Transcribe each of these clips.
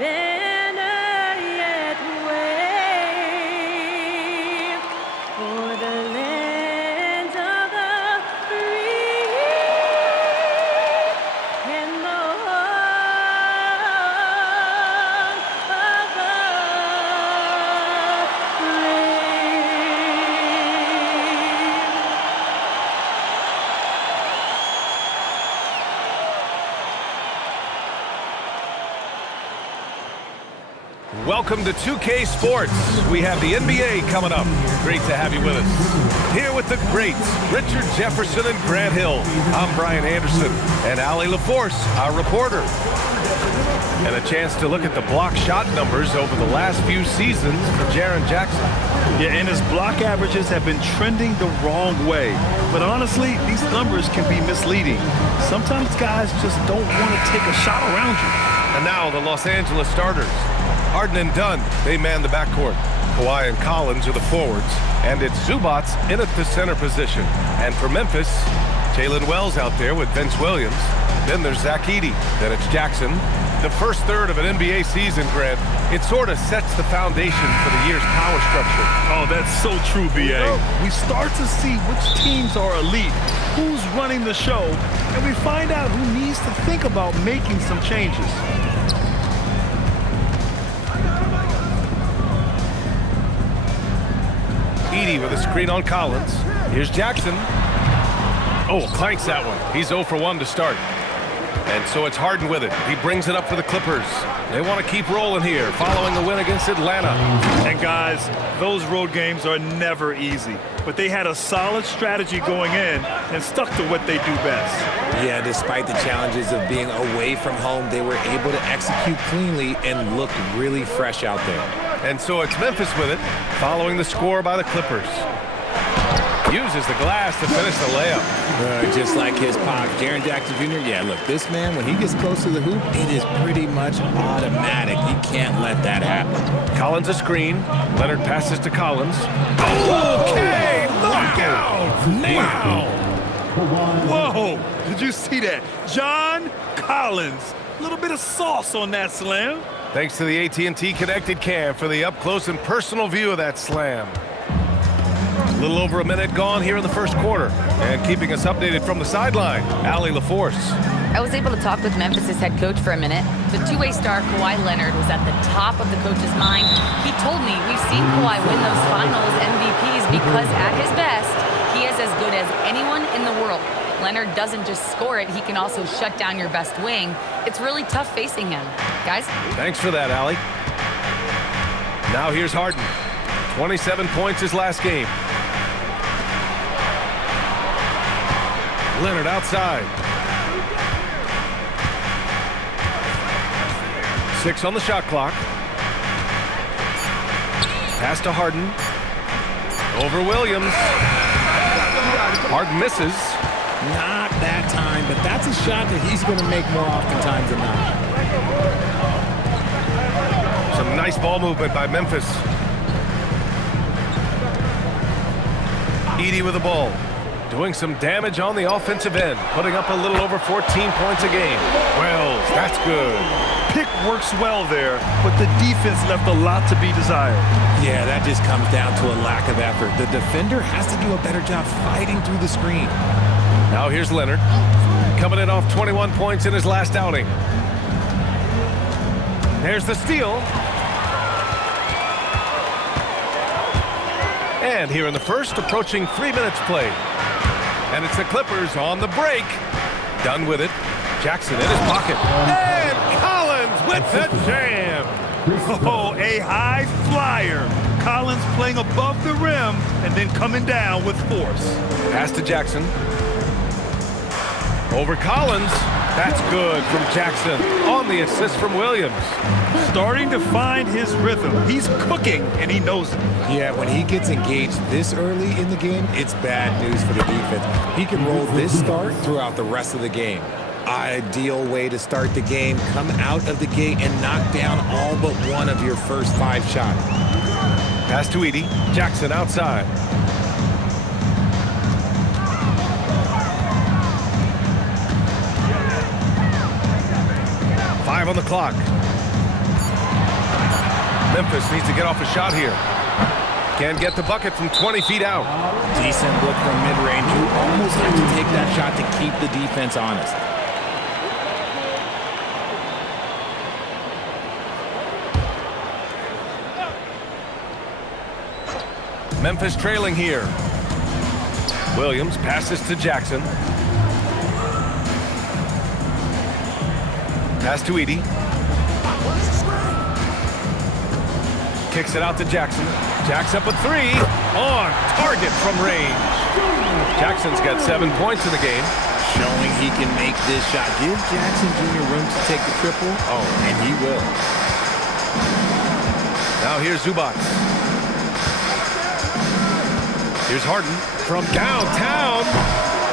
banner yet wave for the land of the free and the home of the Welcome to 2K Sports. We have the NBA coming up. Great to have you with us. Here with the greats, Richard Jefferson and Grant Hill. I'm Brian Anderson, and Allie LaForce, our reporter. And a chance to look at the block shot numbers over the last few seasons for Jaren Jackson. Yeah, and his block averages have been trending the wrong way. But honestly, these numbers can be misleading. Sometimes guys just don't want to take a shot around you. And now the Los Angeles starters. Harden and Dunn, they man the backcourt. Kawhi and Collins are the forwards. And it's Zubac in at the center position. And for Memphis, Jalen Wells out there with Vince Williams. Then there's Zach Edey. Then it's Jackson. The first third of an NBA season, Grant, it sort of sets the foundation for the year's power structure. Oh, that's so true, B.A. We start to see which teams are elite, who's running the show, and we find out who needs to think about making some changes. Edey with a screen on Collins. Here's Jackson. Oh, clanks that one. He's 0 for 1 to start. And so it's Harden with it. He brings it up for the Clippers. They want to keep rolling here, following the win against Atlanta. And guys, those road games are never easy. But they had a solid strategy going in and stuck to what they do best. Yeah, despite the challenges of being away from home, they were able to execute cleanly and look really fresh out there. And so it's Memphis with it, following the score by the Clippers. Uses the glass to finish the layup. Just like his pop, Jaren Jackson Jr. Yeah, look, this man, when he gets close to the hoop, it is pretty much automatic. You can't let that happen. Collins a screen. Leonard passes to Collins. Okay, look out! Wow. Whoa, did you see that? John Collins. A little bit of sauce on that slam. Thanks to the AT&T Connected Cam for the up-close and personal view of that slam. A little over a minute gone here in the first quarter. And keeping us updated from the sideline, Allie LaForce. I was able to talk with Memphis' head coach for a minute. The two-way star, Kawhi Leonard, was at the top of the coach's mind. He told me we've seen Kawhi win those finals MVPs because at his best, he is as good as anyone in the world. Leonard doesn't just score it, he can also shut down your best wing. It's really tough facing him. Guys? Thanks for that, Allie. Now here's Harden. 27 points his last game. Leonard outside. 6 on the shot clock. Pass to Harden. Over Williams. Harden misses. Not that time, but that's a shot that he's going to make more oftentimes than not. Some nice ball movement by Memphis. Edey with the ball. Doing some damage on the offensive end. Putting up a little over 14 points a game. Wells, that's good. Pick works well there, but the defense left a lot to be desired. Yeah, that just comes down to a lack of effort. The defender has to do a better job fighting through the screen. Now here's Leonard. Coming in off 21 points in his last outing. There's the steal. And here in the first, approaching 3 minutes played. And it's the Clippers on the break. Done with it. Jackson in his pocket. And Collins with the jam. Oh, a high flyer. Collins playing above the rim and then coming down with force. Pass to Jackson. Over Collins. That's good from Jackson on the assist from Williams. Starting to find his rhythm. He's cooking, and he knows it. Yeah, when he gets engaged this early in the game, it's bad news for the defense. He can roll this start throughout the rest of the game. Ideal way to start the game. Come out of the gate and knock down all but one of your first 5 shots. Pass to Edey. Jackson outside. On the clock. Memphis needs to get off a shot here. Can't get the bucket from 20 feet out. Decent look from mid-range. You almost have to take that shot to keep the defense honest. Memphis trailing here. Williams passes to Jackson. Pass to Edie. Kicks it out to Jackson. Jacks up a three. On target from range. Jackson's got 7 points in the game. Showing he can make this shot. Give Jackson Jr. room to take the triple. Oh, and he will. Now here's Zubac. Here's Harden from downtown.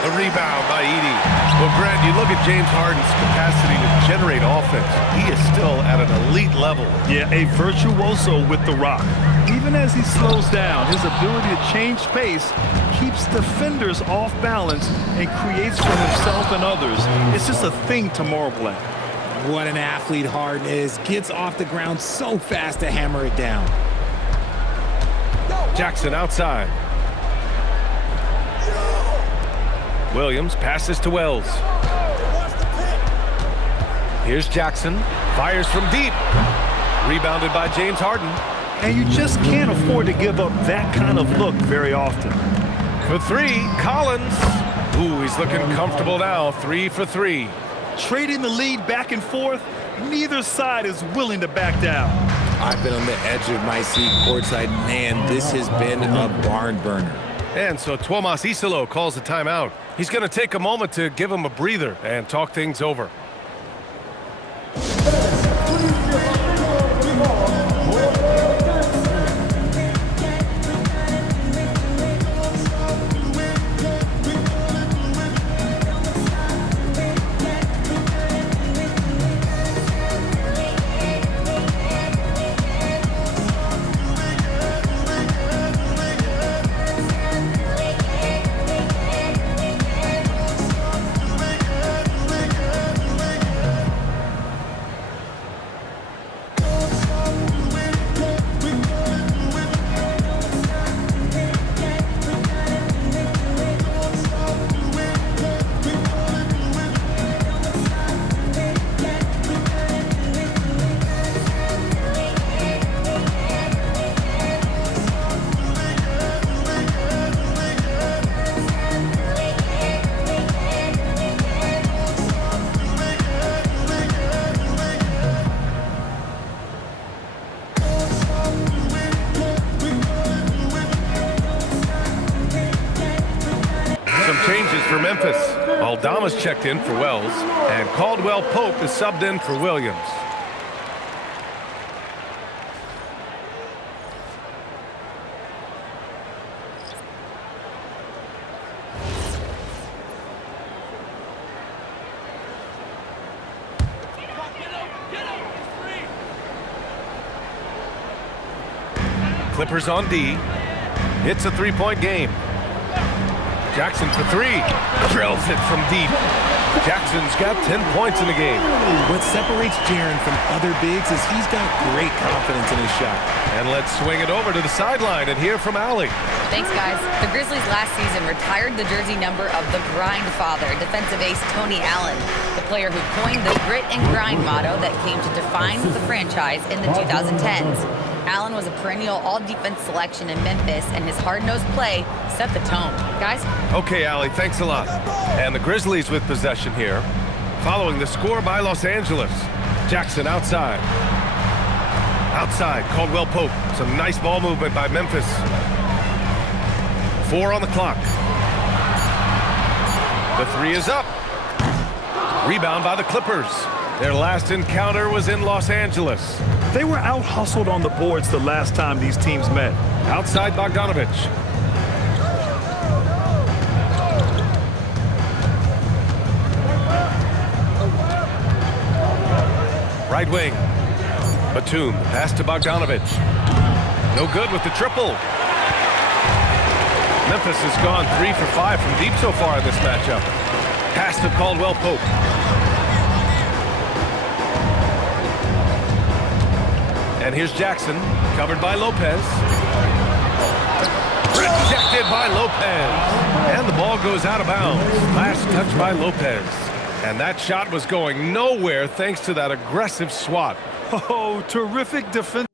The rebound by Edie. Well, Grant, you look at James Harden's capacity to generate offense. He is still at an elite level. Yeah, a virtuoso with the rock. Even as he slows down, his ability to change pace keeps defenders off balance and creates for himself and others. It's just a thing to marvel at. What an athlete Harden is. Gets off the ground so fast to hammer it down. Jackson outside. Williams passes to Wells. Here's Jackson. Fires from deep. Rebounded by James Harden. And you just can't afford to give up that kind of look very often. For three, Collins. Ooh, he's looking comfortable now. 3 for 3. Trading the lead back and forth, neither side is willing to back down. I've been on the edge of my seat courtside. Man, this has been a barn burner. And so Tuomas Isalo calls the timeout. He's going to take a moment to give him a breather and talk things over. Changes for Memphis. Aldama's checked in for Wells, and Caldwell Pope is subbed in for Williams. Clippers on D. It's a three-point game. Jackson for three. Drills it from deep. Jackson's got 10 points in the game. What separates Jaren from other bigs is he's got great confidence in his shot. And let's swing it over to the sideline and hear from Allie. Thanks, guys. The Grizzlies last season retired the jersey number of the grind father, defensive ace Tony Allen, the player who coined the grit and grind motto that came to define the franchise in the 2010s. Allen was a perennial all-defense selection in Memphis, and his hard-nosed play set the tone. Guys? Okay, Allie, thanks a lot. And the Grizzlies with possession here, following the score by Los Angeles. Jackson outside. Outside, Caldwell Pope. Some nice ball movement by Memphis. 4 on the clock. The three is up. Rebound by the Clippers. Their last encounter was in Los Angeles. They were out-hustled on the boards the last time these teams met. Outside Bogdanovich. Right wing. Batum, pass to Bogdanovich. No good with the triple. Memphis has gone 3 for 5 from deep so far in this matchup. Pass to Caldwell Pope. And here's Jackson, covered by Lopez. Rejected by Lopez. And the ball goes out of bounds. Last touch by Lopez. And that shot was going nowhere thanks to that aggressive swat. Oh, terrific defense.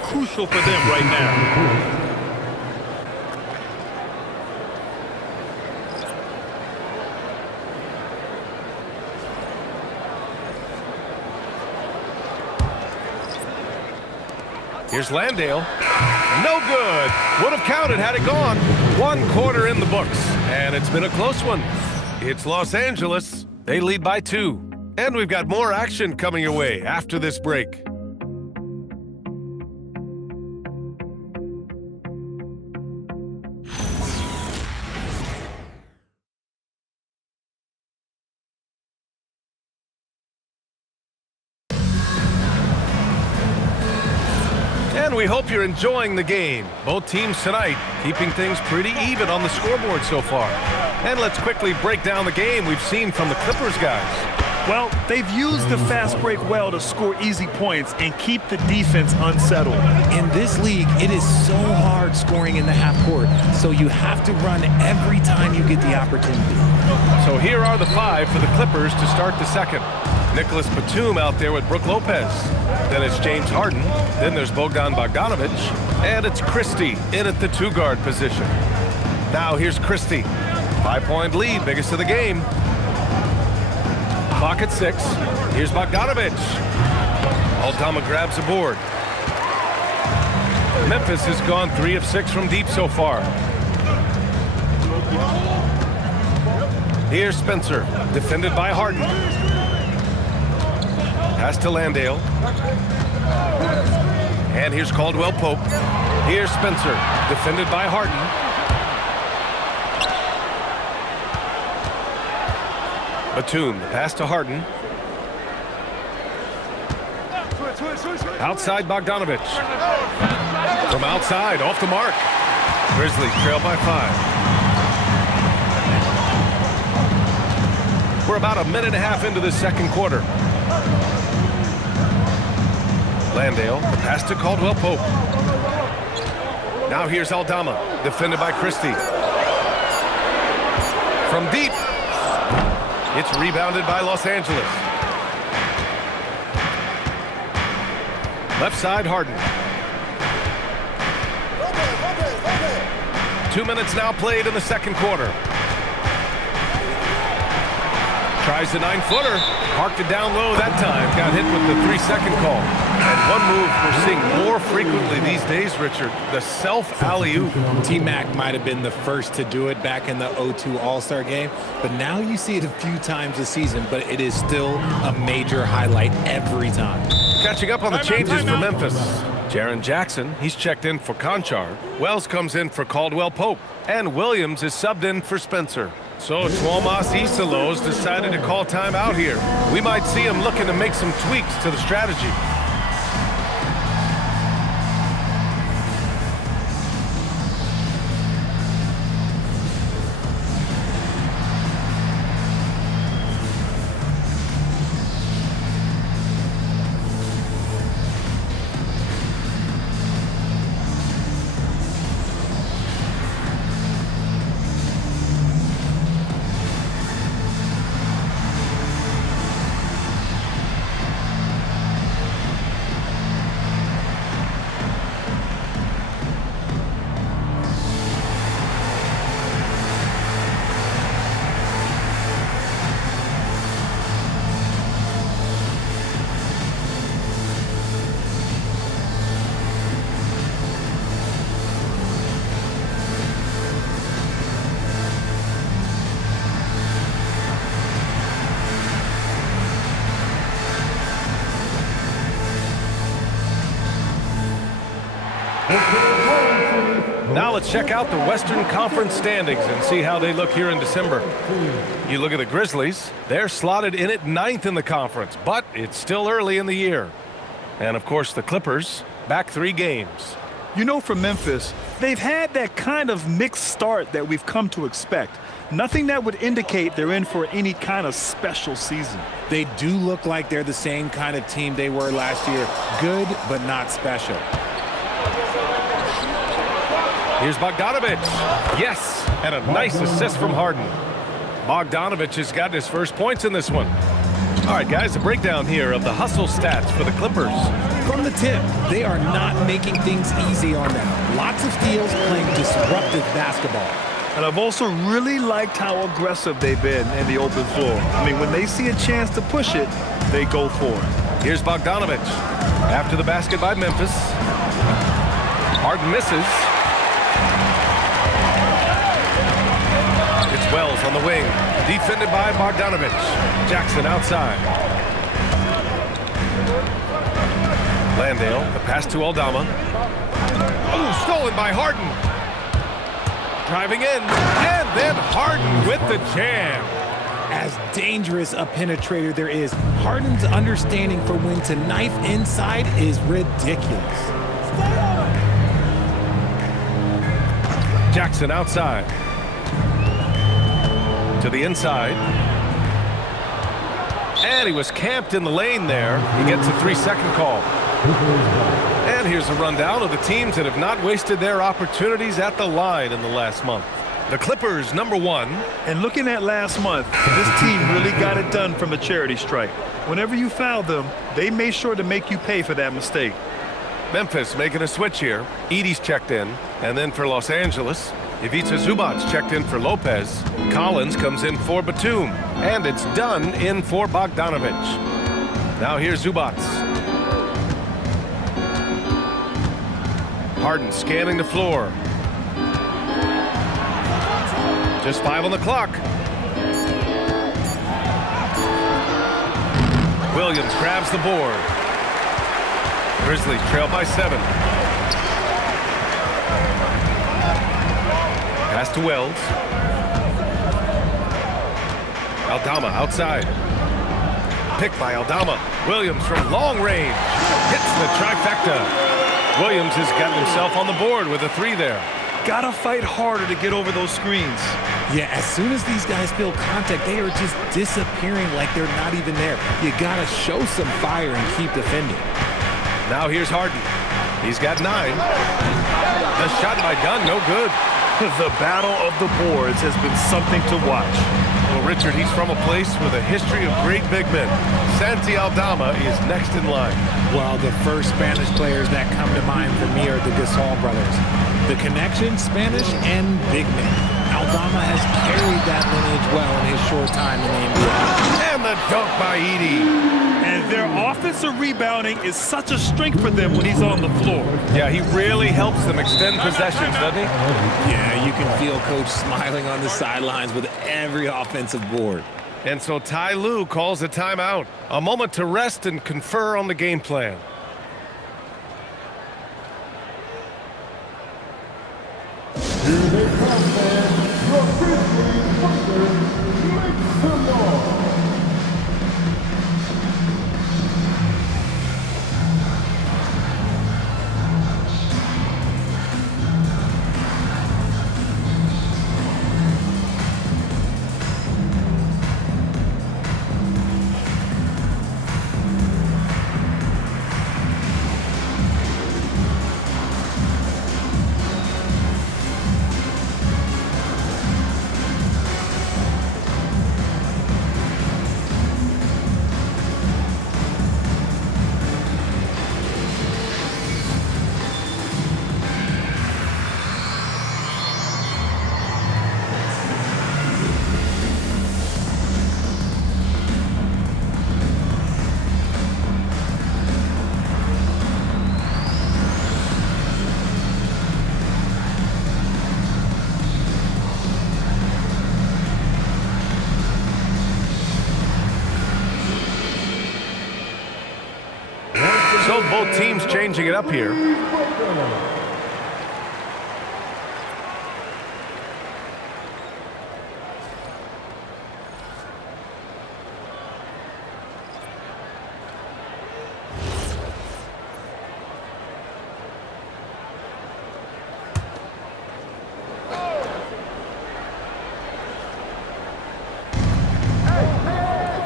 Crucial for them right now. Here's Landale. No good. Would have counted had it gone. 1 quarter in the books, and it's been a close one. It's Los Angeles. They lead by 2. And we've got more action coming your way after this break. And we hope you're enjoying the game. Both teams tonight keeping things pretty even on the scoreboard so far. And let's quickly break down the game we've seen from the Clippers guys. Well, they've used the fast break well to score easy points and keep the defense unsettled. In this league, it is so hard scoring in the half court, so you have to run every time you get the opportunity. So here are the 5 for the Clippers to start the second. Nicholas Batum out there with Brook Lopez. Then it's James Harden. Then there's Bogdan Bogdanovic. And it's Christie in at the 2-guard position. Now here's Christie. 5-point lead, biggest of the game. Clock at 6. Here's Bogdanovic. Aldama grabs a board. Memphis has gone 3 of 6 from deep so far. Here's Spencer, defended by Harden. Pass to Landale. And here's Caldwell Pope. Here's Spencer, defended by Harden. Batum, pass to Harden. Outside Bogdanovic. From outside, off the mark. Grizzlies trail by 5. We're about a minute and a half into the second quarter. Landale, the pass to Caldwell Pope. Now here's Aldama, defended by Christie. From deep. It's rebounded by Los Angeles. Left side, Harden. 2 minutes now played in the second quarter. Tries the 9-footer. Parked it down low that time. Got hit with the 3-second call. And one move we're seeing more frequently these days, Richard, the self-alley-oop. T-Mac might have been the first to do it back in the 0-2 All-Star game, but now you see it a few times this season, but it is still a major highlight every time. Catching up on the changes for Memphis. Jaren Jackson, he's checked in for Conchar. Wells comes in for Caldwell Pope. And Williams is subbed in for Spencer. So Tuomas Isalos decided to call time out here. We might see him looking to make some tweaks to the strategy. Now let's check out the Western Conference standings and see how they look here in December. You look at the Grizzlies, they're slotted in at 9th in the conference, but it's still early in the year. And of course the Clippers, back 3 games. You know, for Memphis, they've had that kind of mixed start that we've come to expect. Nothing that would indicate they're in for any kind of special season. They do look like they're the same kind of team they were last year. Good, but not special. Here's Bogdanovich. Yes, and a nice assist from Harden. Bogdanovich has gotten his first points in this one. All right, guys, a breakdown here of the hustle stats for the Clippers. From the tip, they are not making things easy on them. Lots of steals, playing disruptive basketball. And I've also really liked how aggressive they've been in the open floor. I mean, when they see a chance to push it, they go for it. Here's Bogdanovich. After the basket by Memphis. Harden misses. It's Wells on the wing. Defended by Bogdanovich. Jackson outside. Landale, the pass to Aldama. Oh, stolen by Harden. Driving in, and then Harden with the jam. As dangerous a penetrator there is, Harden's understanding for when to knife inside is ridiculous. Jackson outside. To the inside. And he was camped in the lane there. He gets a 3-second call. And here's a rundown of the teams that have not wasted their opportunities at the line in the last month. The Clippers, number 1. And looking at last month, this team really got it done from a charity strike. Whenever you fouled them, they made sure to make you pay for that mistake. Memphis making a switch here. Edey's checked in. And then for Los Angeles, Ivica Zubac checked in for Lopez. Collins comes in for Batum. And it's done in for Bogdanovich. Now here's Zubac. Harden scanning the floor. Just 5 on the clock. Williams grabs the board. Grizzlies trail by 7. Pass to Wells. Aldama outside. Picked by Aldama. Williams from long range. Hits the trifecta. Williams has gotten himself on the board with a 3 there. Gotta fight harder to get over those screens. Yeah, as soon as these guys feel contact, they are just disappearing like they're not even there. You gotta show some fire and keep defending. Now here's Harden. He's got 9. The shot by Dunn, no good. The battle of the boards has been something to watch. Well, Richard, he's from a place with a history of great big men. Santi Aldama is next in line. Well, the first Spanish players that come to mind for me are the Gasol brothers. The connection, Spanish and big men. Aldama has carried that lineage well in his short time in the NBA. And the dunk by Edey. And their offensive rebounding is such a strength for them when he's on the floor. Yeah, he really helps them extend possessions, doesn't he? Yeah, you can feel Coach smiling on the sidelines with every offensive board. And so Ty Lue calls a timeout. A moment to rest and confer on the game plan. Here they come, man. Your Grizzlies Thunder. Make some noise. So both teams changing it up here.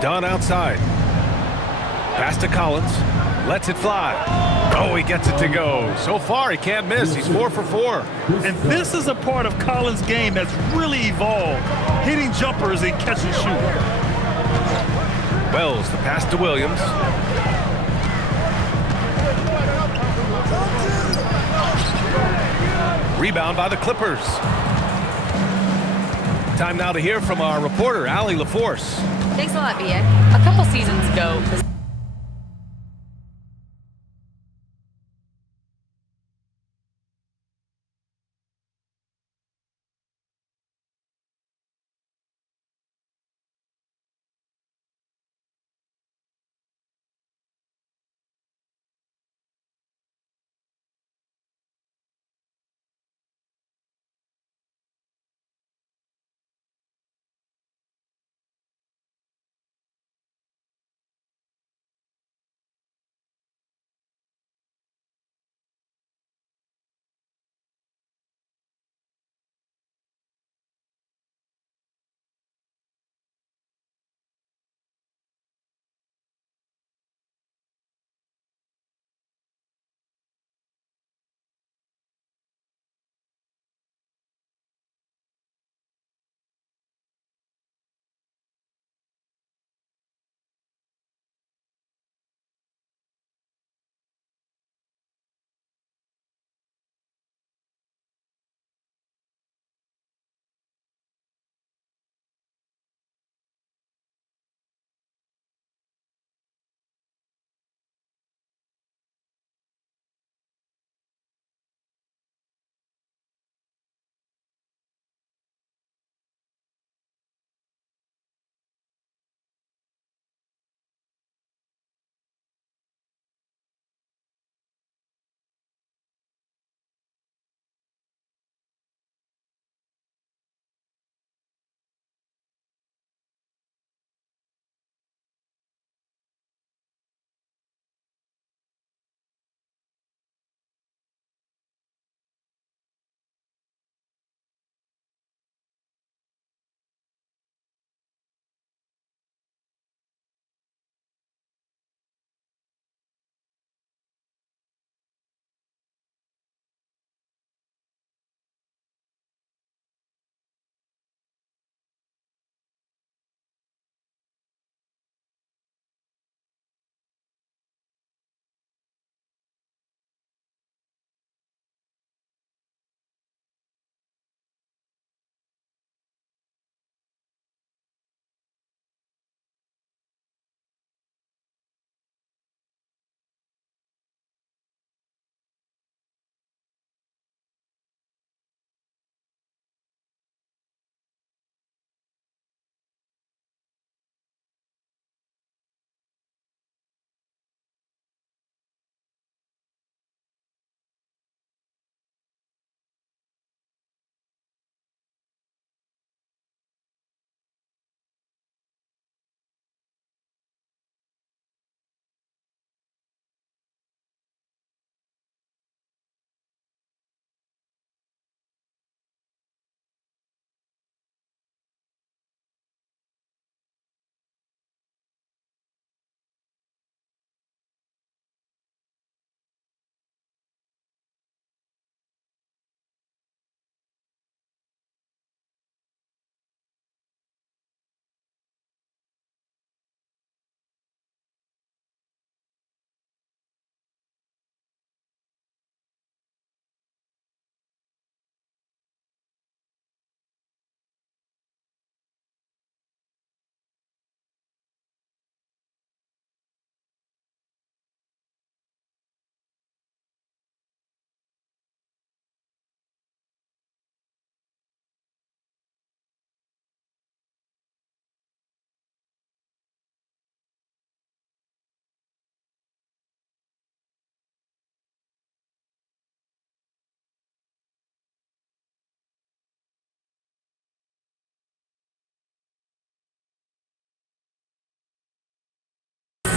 Dunn outside. Pass to Collins. Lets it fly. Oh, he gets it to go. So far, he can't miss. He's 4 for 4. And this is a part of Collins' game that's really evolved, hitting jumpers and catch and shoot. Wells, the pass to Williams. Rebound by the Clippers. Time now to hear from our reporter, Allie LaForce. Thanks a lot, BA. A couple seasons ago,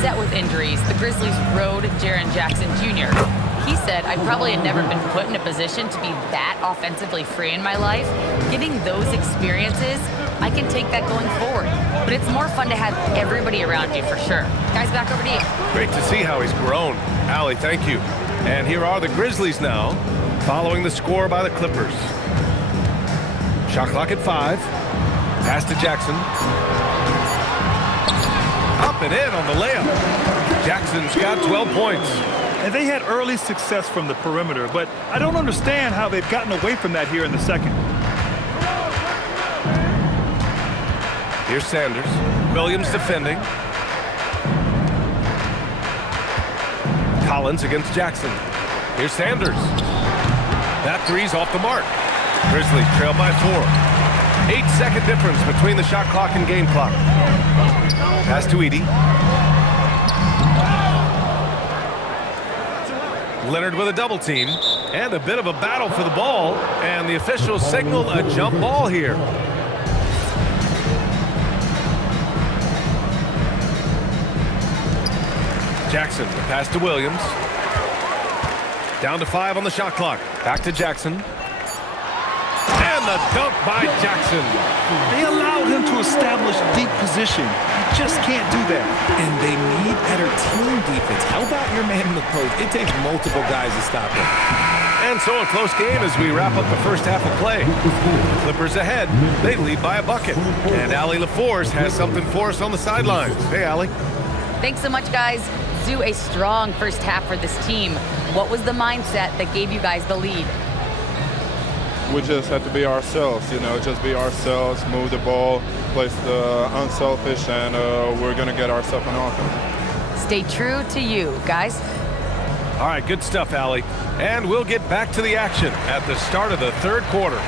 upset with injuries, the Grizzlies rode Jaren Jackson Jr. He said, I probably had never been put in a position to be that offensively free in my life. Getting those experiences, I can take that going forward. But it's more fun to have everybody around you for sure. Guys, back over to you. Great to see how he's grown. Allie, thank you. And here are the Grizzlies now, following the score by the Clippers. Shot clock at 5. Pass to Jackson. Up and in on the layup. Jackson's got 12 points. And they had early success from the perimeter, but I don't understand how they've gotten away from that here in the second. Here's Sanders. Williams defending. Collins against Jackson. Here's Sanders. That three's off the mark. Grizzlies trail by 4. 8-second difference between the shot clock and game clock. Pass to Edey. Leonard with a double team and a bit of a battle for the ball, and the officials signal a jump ball here. Jackson, the pass to Williams. Down to 5 on the shot clock. Back to Jackson. And the dunk by Jackson. They allowed him to establish deep position. He just can't do that. And they need better team defense. Help out your man in the post. It takes multiple guys to stop him. And so a close game as we wrap up the first half of play. The Clippers ahead. They lead by a bucket. And Allie LaForce has something for us on the sidelines. Hey, Allie. Thanks so much, guys. Zoo, a strong first half for this team. What was the mindset that gave you guys the lead? We just have to be ourselves, just be ourselves, move the ball, play unselfish, and we're going to get ourselves an offense. Stay true to you, guys. All right, good stuff, Allie. And we'll get back to the action at the start of the third quarter.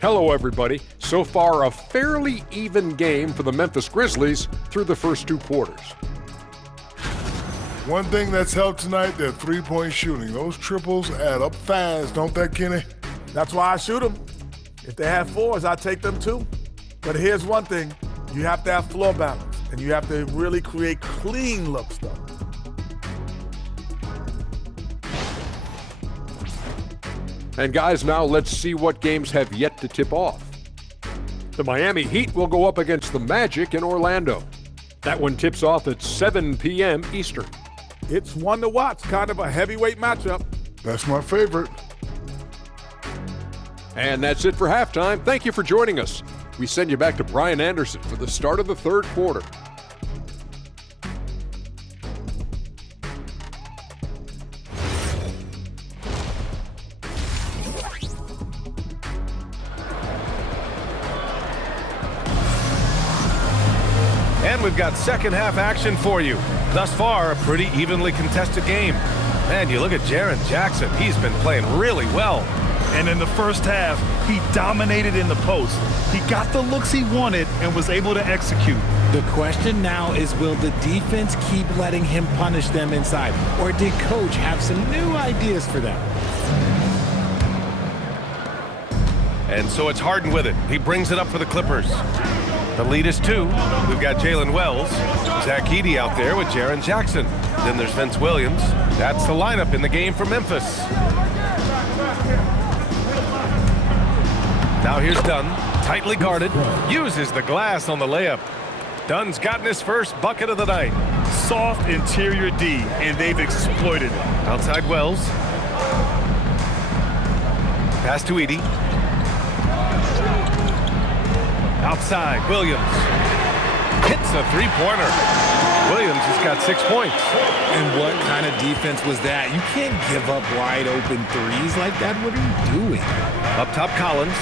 Hello, everybody. So far, a fairly even game for the Memphis Grizzlies through the first 2 quarters. One thing that's helped tonight, their three-point shooting. Those triples add up fast, don't they, Kenny? That's why I shoot them. If they have 4s, I take them too. But here's one thing. You have to have floor balance, and you have to really create clean looks, though. And guys, now let's see what games have yet to tip off. The Miami Heat will go up against the Magic in Orlando. That one tips off at 7 p.m. Eastern. It's one to watch, kind of a heavyweight matchup. That's my favorite. And that's it for halftime. Thank you for joining us. We send you back to Brian Anderson for the start of the third quarter. And we've got second half action for you. Thus far, a pretty evenly contested game. And you look at Jaren Jackson. He's been playing really well. And in the first half, he dominated in the post. He got the looks he wanted and was able to execute. The question now is, will the defense keep letting him punish them inside? Or did Coach have some new ideas for them? And so it's Harden with it. He brings it up for the Clippers. The lead is 2. We've got Jalen Wells. Zach Edey out there with Jaren Jackson. Then there's Vince Williams. That's the lineup in the game for Memphis. Now here's Dunn. Tightly guarded. Uses the glass on the layup. Dunn's gotten his first bucket of the night. Soft interior D, and they've exploited it. Outside Wells. Pass to Edey. Outside, Williams hits a three-pointer. Williams has got 6 points. And what kind of defense was that? You can't give up wide open threes like that. What are you doing? Up top, Collins.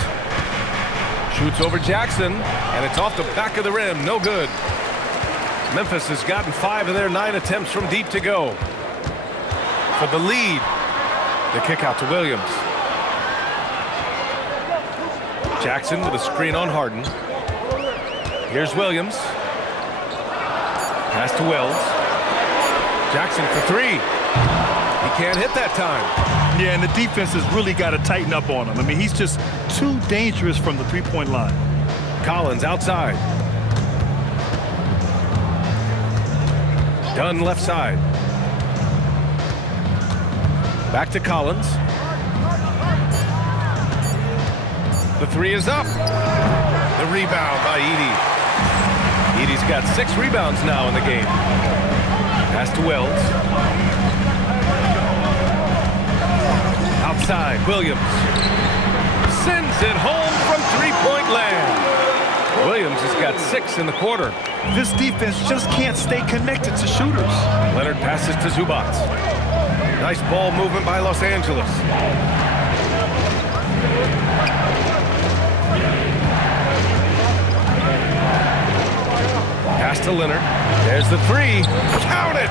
Shoots over Jackson, and it's off the back of the rim. No good. Memphis has gotten 5 of their 9 attempts from deep to go. For the lead, the kick out to Williams. Jackson with a screen on Harden. Here's Williams. Pass to Wells. Jackson for three. He can't hit that time. Yeah, and the defense has really got to tighten up on him. I mean, he's just too dangerous from the three-point line. Collins outside. Dunn left side. Back to Collins. The three is up. The rebound by Edey. Edey's got 6 rebounds now in the game. Pass to Wells. Outside, Williams. Sends it home from three-point land. Williams has got 6 in the quarter. This defense just can't stay connected to shooters. Leonard passes to Zubac. Nice ball movement by Los Angeles. Pass to Leonard. There's the three. Count it!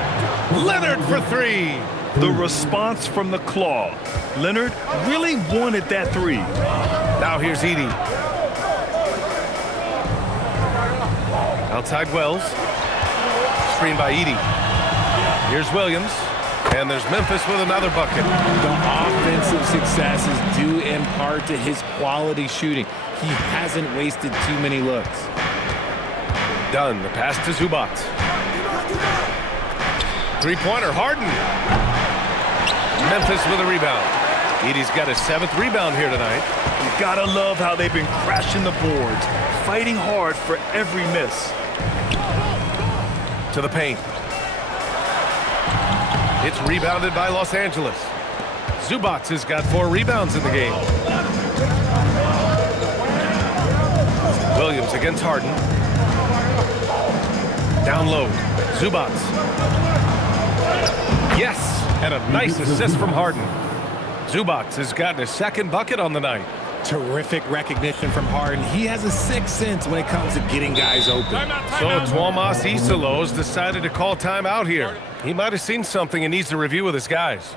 Leonard for 3. The response from the claw. Leonard really wanted that 3. Now here's Edey. Outside Wells. Screen by Edey. Here's Williams. And there's Memphis with another bucket. The offensive successes due in part to his quality shooting. He hasn't wasted too many looks. Dunn, the pass to Zubac. Three-pointer, Harden. Memphis with a rebound. Edey's got his 7th rebound here tonight. You gotta love how they've been crashing the boards, fighting hard for every miss. To the paint. It's rebounded by Los Angeles. Zubac has got 4 rebounds in the game. Williams against Harden. Down low. Zubac. Yes! And a nice assist from Harden. Zubac has gotten his 2nd bucket on the night. Terrific recognition from Harden. He has a 6th sense when it comes to getting guys open. So Tuomas Isalos decided to call timeout here. He might have seen something and needs to review with his guys.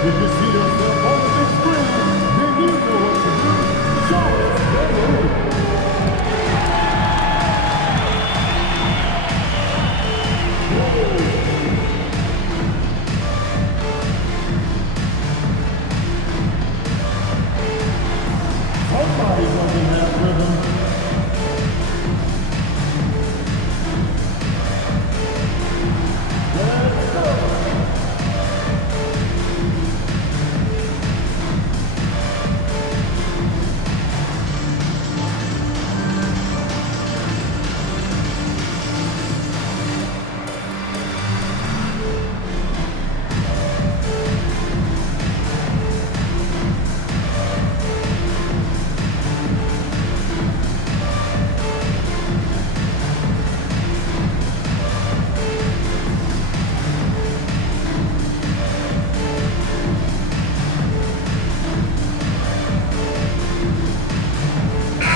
Did you see yourself on the big screen? Then you know what to do. Shots somebody doesn't have rhythm. Let's go.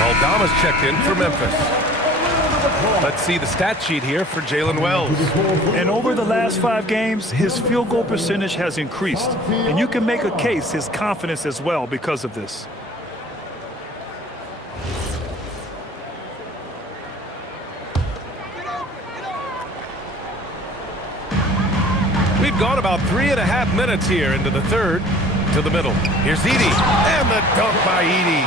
Aldama's checked in for Memphis. Let's see the stat sheet here for Jalen Wells. And over the last 5 games, his field goal percentage has increased. And you can make a case his confidence as well because of this. We've gone about 3.5 minutes here into the 3rd. To the middle. Here's Edey. And the dunk by Edey.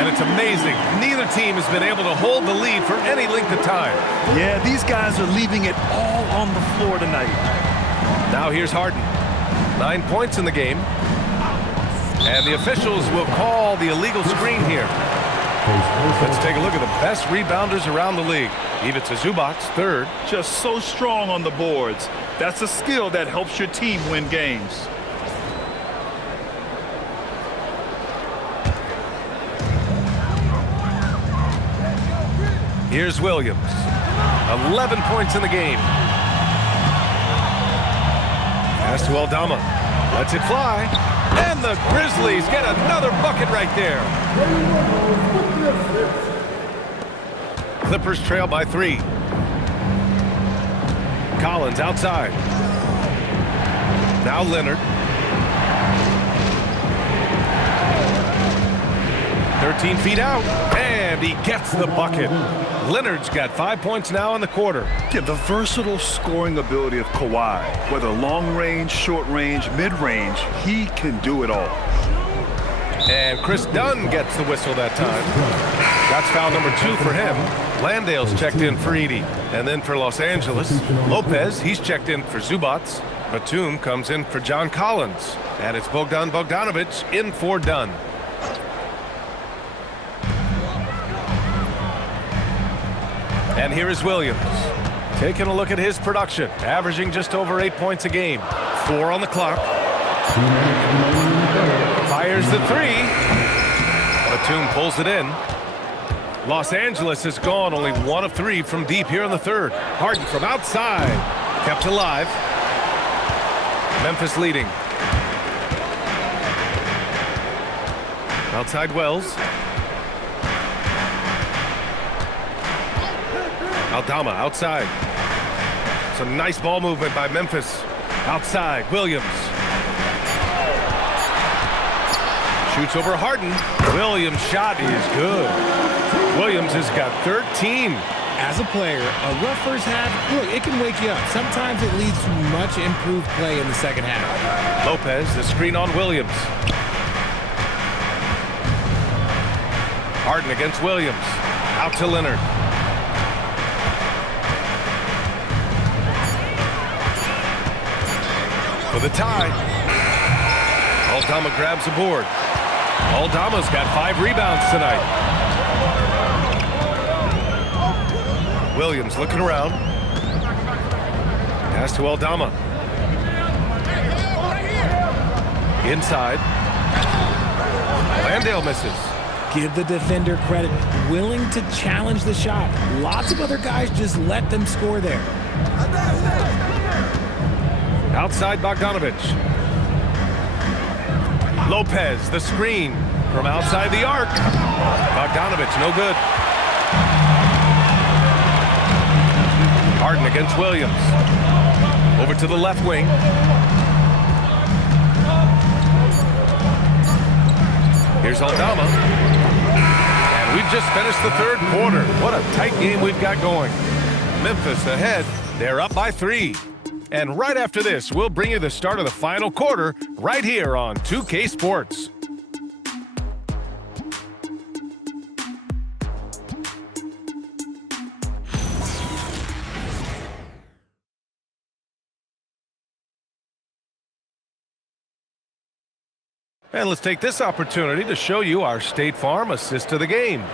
And it's amazing. Neither team has been able to hold the lead for any length of time. Yeah, these guys are leaving it all on the floor tonight. Now here's Harden. 9 points in the game. And the officials will call the illegal screen here. Let's take a look at the best rebounders around the league. Ivica Zubac, 3rd. Just so strong on the boards. That's a skill that helps your team win games. Here's Williams. 11 points in the game. Pass to Aldama. Lets it fly. And the Grizzlies get another bucket right there. Clippers trail by 3. Collins outside. Now Leonard. 13 feet out, and he gets the bucket. Leonard's got 5 points now in the quarter. Yeah, the versatile scoring ability of Kawhi, whether long range, short range, mid range, he can do it all. And Chris Dunn gets the whistle that time. That's foul number 2 for him. Landale's checked in for Edey. And then for Los Angeles, Lopez, he's checked in for Zubats. Batum comes in for John Collins. And it's Bogdan Bogdanovic in for Dunn. And here is Williams. Taking a look at his production. Averaging just over 8 points a game. 4 on the clock. Fires the 3. Batum pulls it in. Los Angeles has gone only 1 of 3 from deep here in the third. Harden from outside. Kept alive. Memphis leading. Outside Wells. Aldama outside. Some nice ball movement by Memphis. Outside, Williams. Shoots over Harden. Williams' shot is good. Williams has got 13. As a player, a rough first half, look, it can wake you up. Sometimes it leads to much improved play in the second half. Lopez, the screen on Williams. Harden against Williams. Out to Leonard. For the tie. Aldama grabs the board. Aldama's got 5 rebounds tonight. Williams looking around. Pass to Aldama. Inside. Landale misses. Give the defender credit. Willing to challenge the shot. Lots of other guys just let them score there. Outside Bogdanovic. Lopez, the screen from outside the arc. Bogdanovic, no good. Harden against Williams. Over to the left wing. Here's Aldama. And we've just finished the third quarter. What a tight game we've got going. Memphis ahead. They're up by 3. And right after this, we'll bring you the start of the final quarter right here on 2K Sports. And let's take this opportunity to show you our State Farm assist of the game.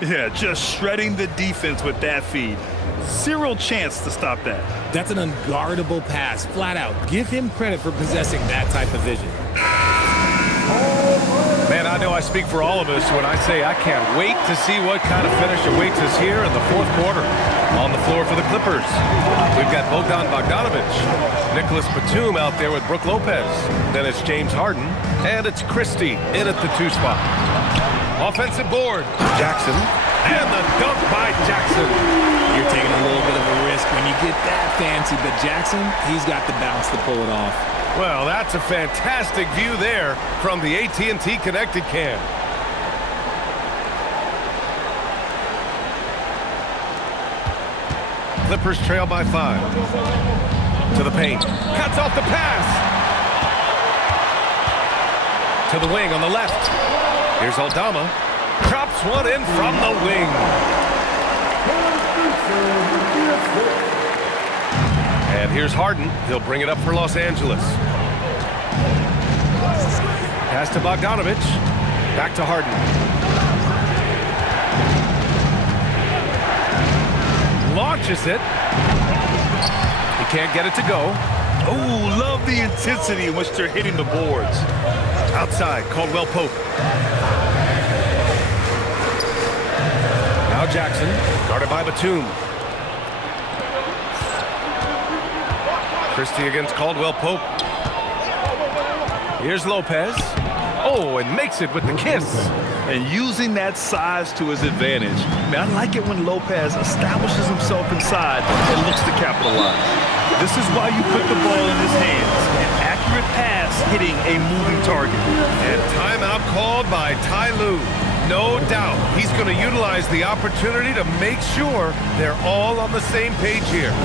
Yeah, just shredding the defense with that feed. Zero chance to stop that. That's an unguardable pass, flat out. Give him credit for possessing that type of vision. Man, I know I speak for all of us when I say I can't wait to see what kind of finish awaits us here in the fourth quarter. On the floor for the Clippers, we've got Bogdan Bogdanovic, Nicholas Batum out there with Brook Lopez. Then it's James Harden, and it's Christie in at the 2 spot. Offensive board, Jackson, and the dunk by Jackson. You're taking a little bit of a risk when you get that fancy, but Jackson, he's got the bounce to pull it off. Well, that's a fantastic view there from the AT&T Connected Cam. Clippers trail by 5. To the paint. Cuts off the pass. To the wing on the left. Here's Aldama. Drops one in from the wing. And here's Harden. He'll bring it up for Los Angeles. Pass to Bogdanovic. Back to Harden. Launches it. He can't get it to go. Oh, love the intensity in which they're hitting the boards. Outside, Caldwell Pope. Now Jackson, guarded by Batum. Christie against Caldwell Pope. Here's Lopez. Oh, and makes it with the kiss. And using that size to his advantage. Man, I like it when Lopez establishes himself inside and looks to capitalize. This is why you put the ball in his hands. An accurate pass hitting a moving target. And timeout called by Ty Lue. No doubt he's going to utilize the opportunity to make sure they're all on the same page here.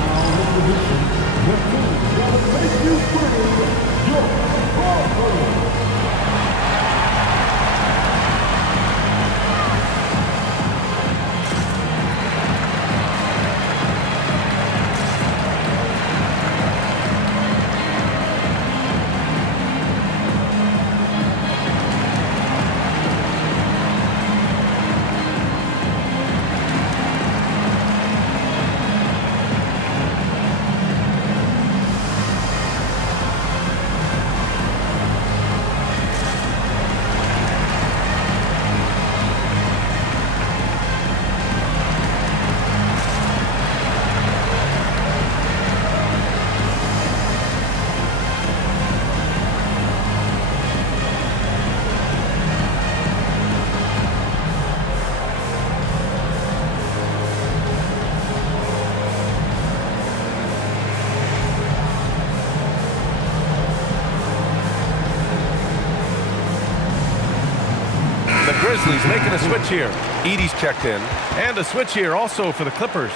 Grizzlies making a switch here. Edey's checked in. And a switch here also for the Clippers.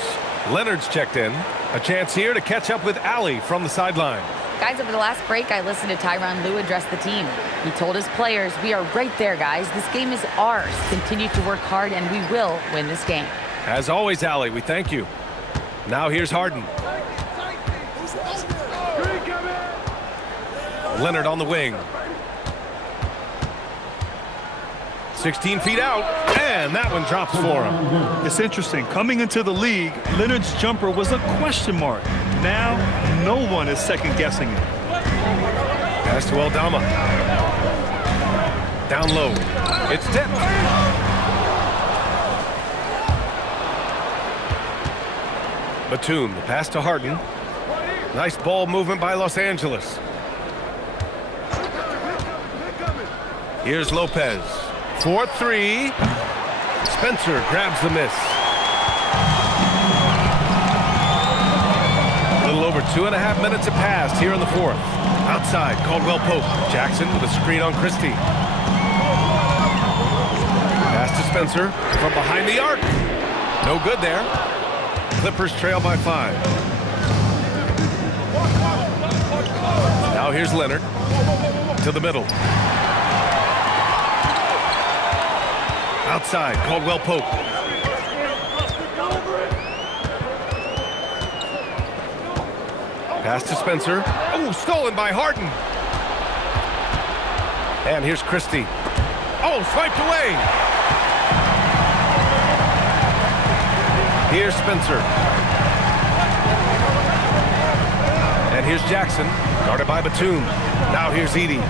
Leonard's checked in. A chance here to catch up with Allie from the sideline. Guys, over the last break, I listened to Tyronn Lue address the team. He told his players, we are right there, guys. This game is ours. Continue to work hard, and we will win this game. As always, Allie, we thank you. Now here's Harden. Leonard on the wing. 16 feet out, and that one drops for him. It's interesting. Coming into the league, Leonard's jumper was a question mark. Now, no one is second-guessing it. Pass to Aldama. Down low. It's tipped. Batum, the pass to Harden. Nice ball movement by Los Angeles. Here's Lopez. 4-3. Spencer grabs the miss. A little over 2.5 minutes have passed here in the fourth. Outside, Caldwell Pope. Jackson with a screen on Christie. Pass to Spencer from behind the arc. No good there. Clippers trail by 5. Now here's Leonard to the middle. Outside, Caldwell Pope. Pass to Spencer. Oh, stolen by Harden. And here's Christie. Oh, swiped away. Here's Spencer. And here's Jackson, guarded by Batum. Now here's Edey.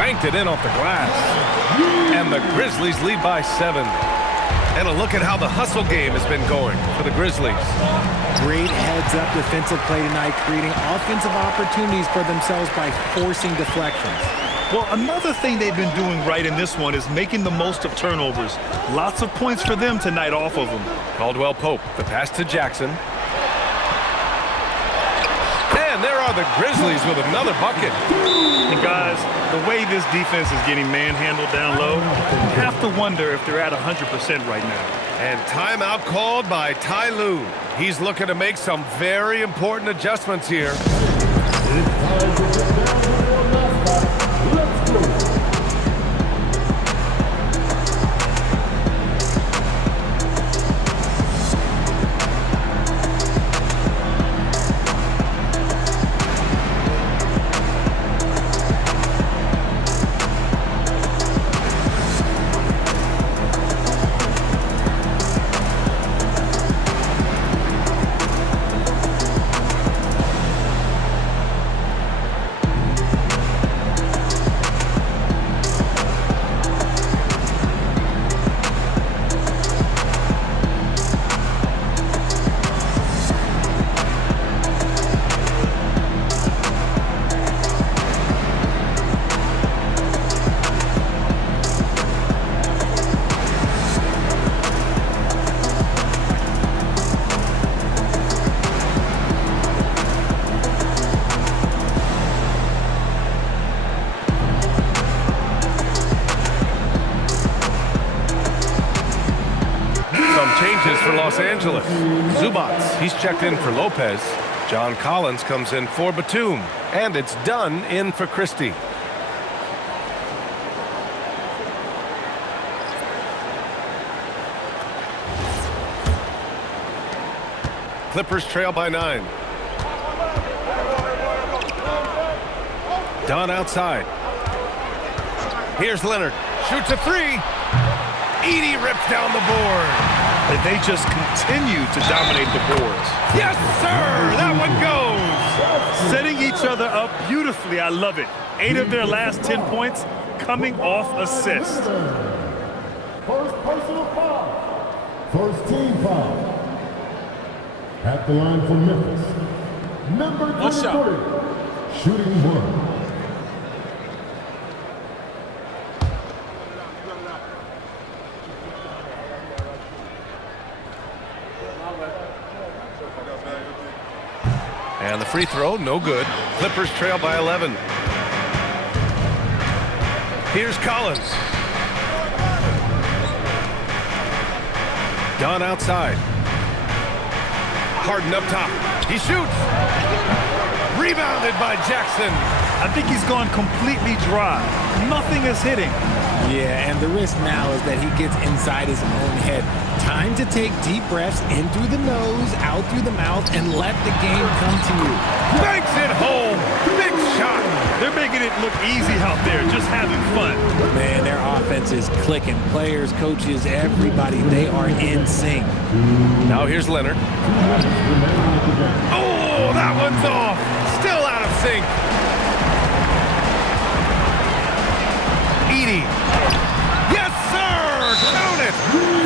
Banked it in off the glass. And the Grizzlies lead by 7. And a look at how the hustle game has been going for the Grizzlies. Great heads-up defensive play tonight, creating offensive opportunities for themselves by forcing deflections. Well, another thing they've been doing right in this one is making the most of turnovers. Lots of points for them tonight off of them. Caldwell Pope, the pass to Jackson. And there are the Grizzlies with another bucket. And guys, the way this defense is getting manhandled down low, you have to wonder if they're at 100% right now. And timeout called by Ty Lue. He's looking to make some very important adjustments here. Angeles. Zubats, he's checked in for Lopez. John Collins comes in for Batum. And it's Dunn in for Christie. Clippers trail by 9. Dunn outside. Here's Leonard. Shoots a 3. Edey rips down the board. And they just continue to dominate the boards. Yes, sir! That one goes! Setting each other up beautifully. I love it. 8 of their last 10 points coming off assists. First personal foul. First team foul. At the line for Memphis. Number 23. Shooting 1. And the free throw, no good. Clippers trail by 11. Here's Collins. Dunn outside. Harden up top. He shoots. Rebounded by Jackson. I think he's gone completely dry. Nothing is hitting. Yeah, and the risk now is that he gets inside his own head. Time to take deep breaths in through the nose, out through the mouth, and let the game come to you. Banks it home. Big shot. They're making it look easy out there, just having fun. Man, their offense is clicking. Players, coaches, everybody, they are in sync. Now here's Leonard. Oh, that one's off. Still out of sync. Edey. Yes, sir! Count it!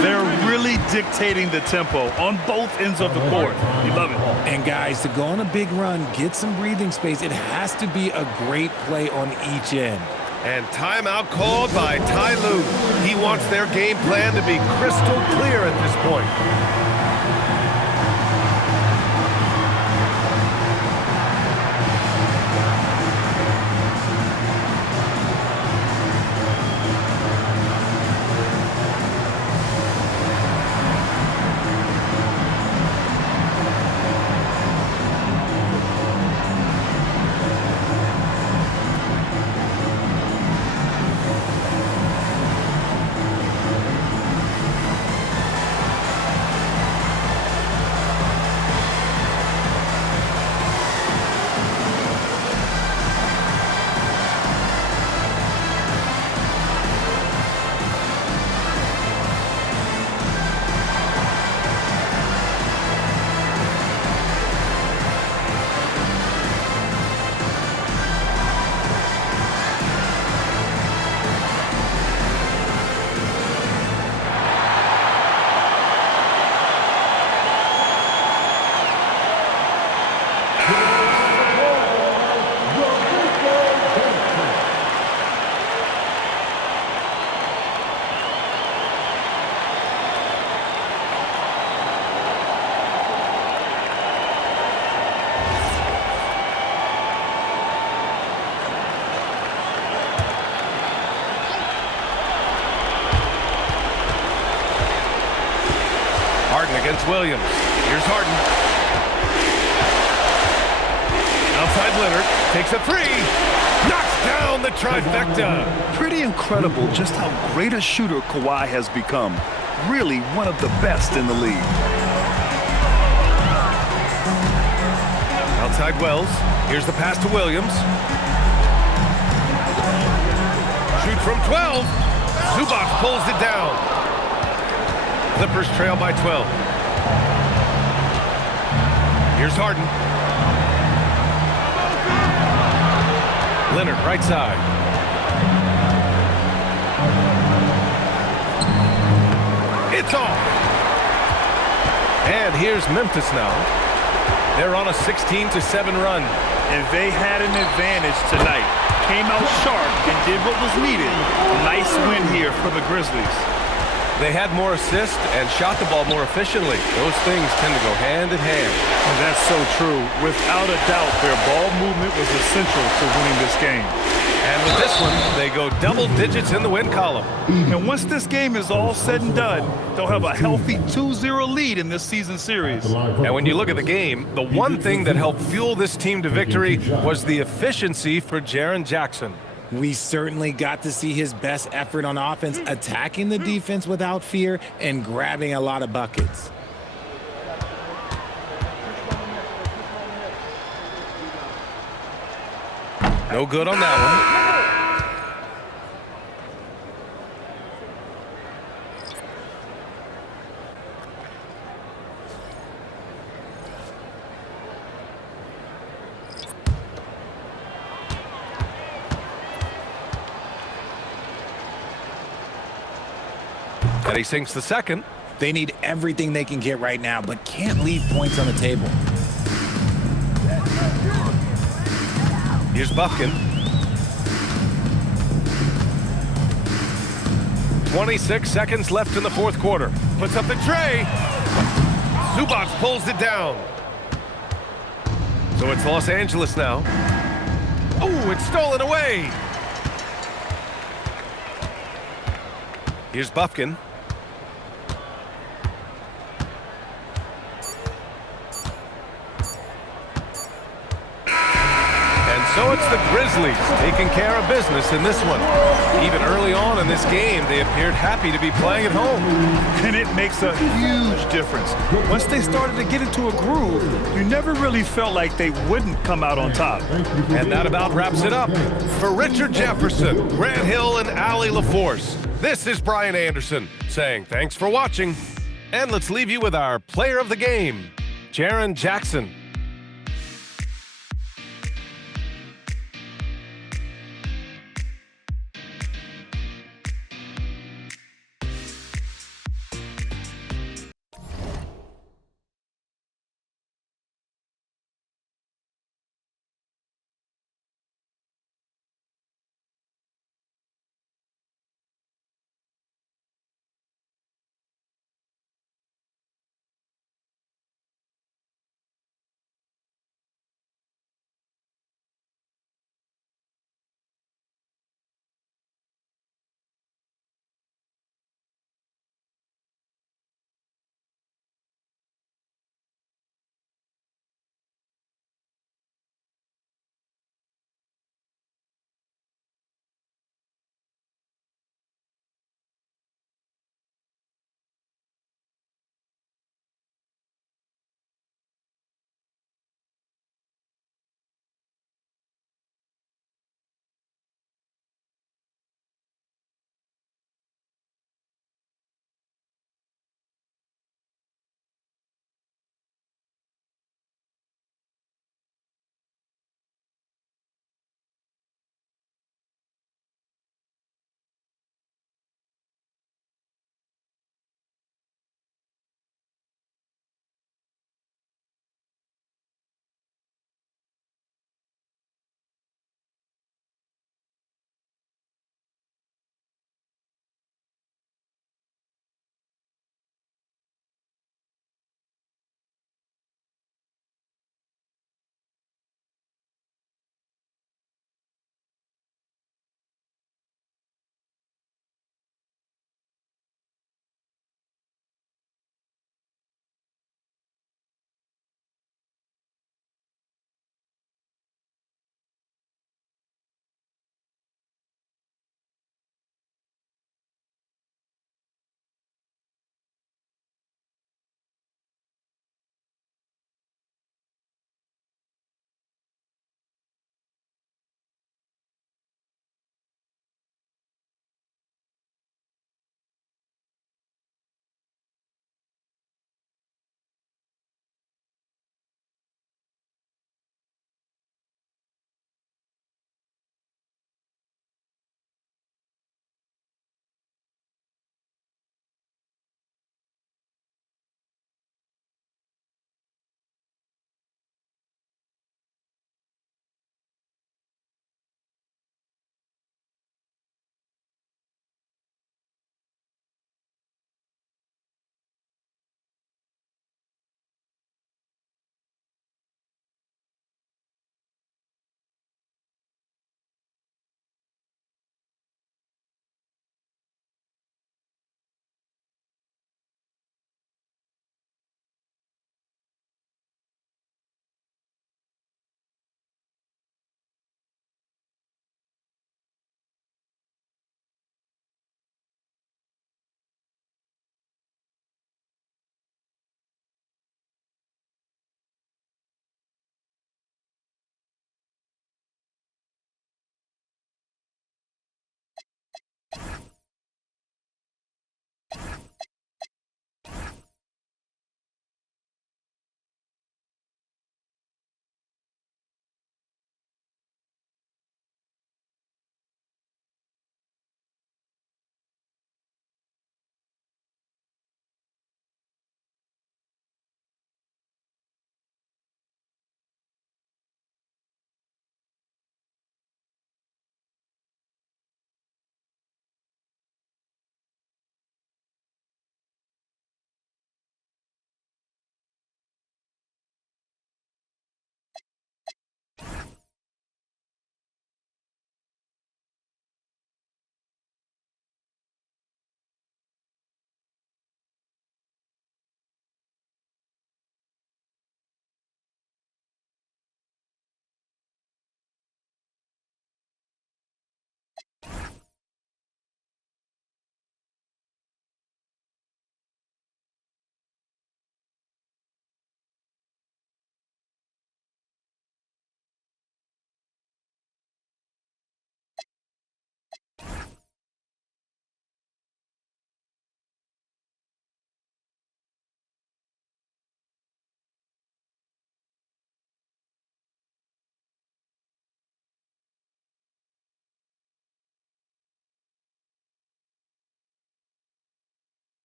They're really dictating the tempo on both ends of the court. You love it. And guys, to go on a big run, get some breathing space, it has to be a great play on each end. And timeout called by Ty Lue. He wants their game plan to be crystal clear at this point. Against Williams. Here's Harden. Outside Leonard. Takes a 3. Knocks down the trifecta. Pretty incredible just how great a shooter Kawhi has become. Really one of the best in the league. Outside Wells. Here's the pass to Williams. Shoot from 12. Zubac pulls it down. Clippers trail by 12. Here's Harden. Leonard, right side. It's off. And here's Memphis now. They're on a 16-7 run. And they had an advantage tonight. Came out sharp and did what was needed. Nice win here for the Grizzlies. They had more assists and shot the ball more efficiently. Those things tend to go hand in hand. And that's so true. Without a doubt, their ball movement was essential to winning this game. And with this one, they go double digits in the win column. And once this game is all said and done, they'll have a healthy 2-0 lead in this season series. And when you look at the game, the one thing that helped fuel this team to victory was the efficiency for Jaren Jackson. We certainly got to see his best effort on offense, attacking the defense without fear and grabbing a lot of buckets. No good on that one. And he sinks the second. They need everything they can get right now, but can't leave points on the table. Here's Buffkin. 26 seconds left in the fourth quarter. Puts up the tray. Zubac pulls it down. So it's Los Angeles now. Oh, it's stolen away. Here's Buffkin. So it's the Grizzlies taking care of business in this one. Even early on in this game, they appeared happy to be playing at home. And it makes a huge difference. Once they started to get into a groove, you never really felt like they wouldn't come out on top. And that about wraps it up. For Richard Jefferson, Grant Hill, and Allie LaForce, this is Brian Anderson saying thanks for watching. And let's leave you with our player of the game, Jaren Jackson.